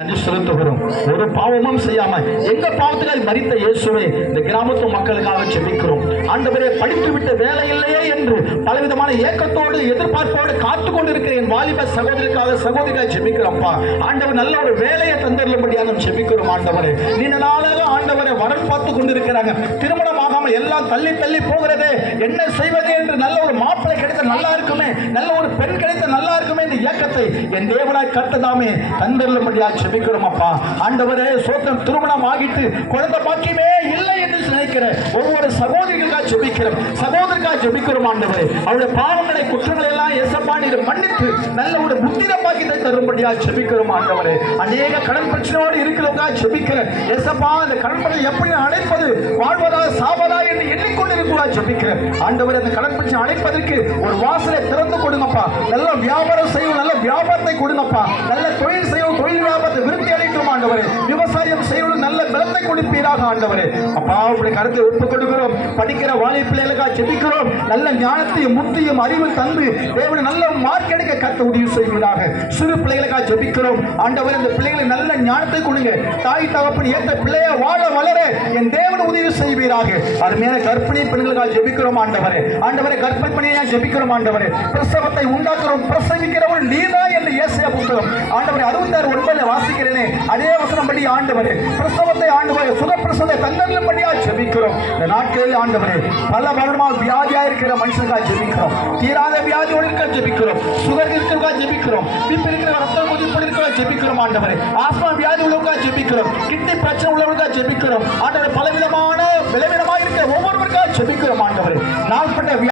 நன்றி செலுத்துகிறோம். ஒரு பாவமும் செய்யாம எங்க பாவத்துக்காக மரித்த இயேசுவே, இந்த கிராமத்து மக்களுக்காக ஜெபிக்கிறோம். ஆண்டவரே, படித்து விட்ட வேலை இல்லையே என்று பலவிதமான ஏக்கத்தோடு எதிர்பார்ப்போடு காத்து கொண்டிருக்கிற என் வாலிப சகோதரிக்காக ஜெபிக்கிறோம்ப்பா. ஆண்டவர் நல்ல ஒரு வேலையை தந்துள்ளபடியாக ஜெபிக்கிறோம். ஆண்டவரே, நீண்ட நாளாக ஆண்டவரை வரன் பார்த்து கொண்டிருக்கிறாங்க. திருமணம் ஆகாம எல்லாம் தள்ளி தள்ளி போகிறதே, என்ன செய்வது என்று நல்ல ஒரு மாப்பிள்ளை கிடைத்த நல்லா இருக்குமே, நல்ல ஒரு பெண் கிடைத்த நல்லா இருக்குமே இந்த ஏக்கத்தை என் தேவனாய் கர்த்ததாமே தந்துள்ளபடியாக ஜெபிக்கிறோம் அப்பா. ஆண்டவரே, சோத்திரம், திருமணம் ஆகிட்டு குழந்தை பாக்கியமே இல்லை என்று நினைக்கிற ஒவ்வொரு சகோதரிகளுக்காக ஜெபிக்கிறோம், சகோதரிக்காக ஜெபிக்கிறோம். ஆண்டவரே, அவருடைய பாவங்களை குற்றங்களை எல்லாம் இயேசப்பா நீர் மன்னித்து நல்ல ஒரு புத்திர பாக்கியத்தை தரும்படியாக ஜெபிக்கிறோம். ஆண்டவரே, அநேக கடன் பிரச்சனையோடு இருக்கிறவங்க ஜெபிக்கிற இயேசப்பா, அந்த கடன் பிரச்சனை எப்படி அடைப்பது, வாழ்வதா சாவதா என்று எண்ணிக்கொண்டிருக்கிறா ஜெபிக்கிற ஆண்டவரே, அந்த கடன் பிரச்சனை அடைப்பதற்கு ஒரு வாசலை திறந்து கொடுங்கப்பா. நல்ல வியாபாரம் செய்யும், நல்ல வியாபாரத்தை கொடுங்கப்பா. நல்ல தொழில் செய்யும், தொழில் வியாபாரத்தை விருத்தி அளிக்கும் ஆண்டவரே. விவசாயம் செய்வது நல்ல பலத்தை கொடுப்பீராக ஆண்டவரே. அப்பா, உங்களுடைய கருத்தை ஒப்புக் கொடுக்கிறோம். படிக்கிற வாழை பிள்ளைகளுக்காக ஜெபிக்கிறோம். நல்ல ஞானத்தையும் முத்தியும் அறிவு தந்து தேவனை நல்ல மார்க் எடுக்க கத்த உதவி செய்வதாக. சிறு பிள்ளைகளுக்காக ஜெபிக்கிறோம். ஆண்டவரே, இந்த பிள்ளைகளுக்கு நல்ல ஞானத்தை கொடுங்க. தாய் தகப்பன் ஏற்ற பிள்ளைய வாழ வளர என் தேவனை உதவி செய்வீராக. அருமையான கர்ப்பிணி பெண்களுக்காக ஜெபிக்கிறோம். ஆண்டவரே, ஆண்டவரே, கர்ப்பிணி பெண்ணையா ஜெபிக்கிறோம். ஆண்டவரே, பிரசவத்தை உண்டாக்குறோம், பிரசவிக்கிறவள் நீதான் என்று ஏசாயா புத்தகம் ஆண்டவரே 66:9 வாசிக்கிறேனே, அதே வசனம் படி ஆண்டவரே, பிரசவத்தை ஆண்டவரே, சுகப்பிரசவத்தை தந்தருளும்படியா ஜெபிக்கிறோம். இந்த நாட்களில் ஆண்டவரே, பல வருடமாக வியாதியா இருக்கிற மனுஷனுக்காக ஜெபிக்கிறோம். தீராத வியாதியோடு இருக்க ஜெபிக்கிறோம். சுகர் இருக்கிறவங்க ஜெபிக்கிறோம். பிபி இருக்கிற ரத்த கொதிப்பு இருக்கிற ஜெபிக்கிறோம். ஆண்டவரே, ஆஸ்மா வியாதி உள்ளவங்க ஜெபிக்கிறோம். கிட்னி பிரச்சனை உள்ளவங்க ஜெபிக்கிறோம். ஆண்டவரே, பலவிதமான விளைவிடமாக இருக்கிற ஒவ்வொருவருக்காக ஜெபிக்கிறோம். ஆண்டவரே, நாள்பட்ட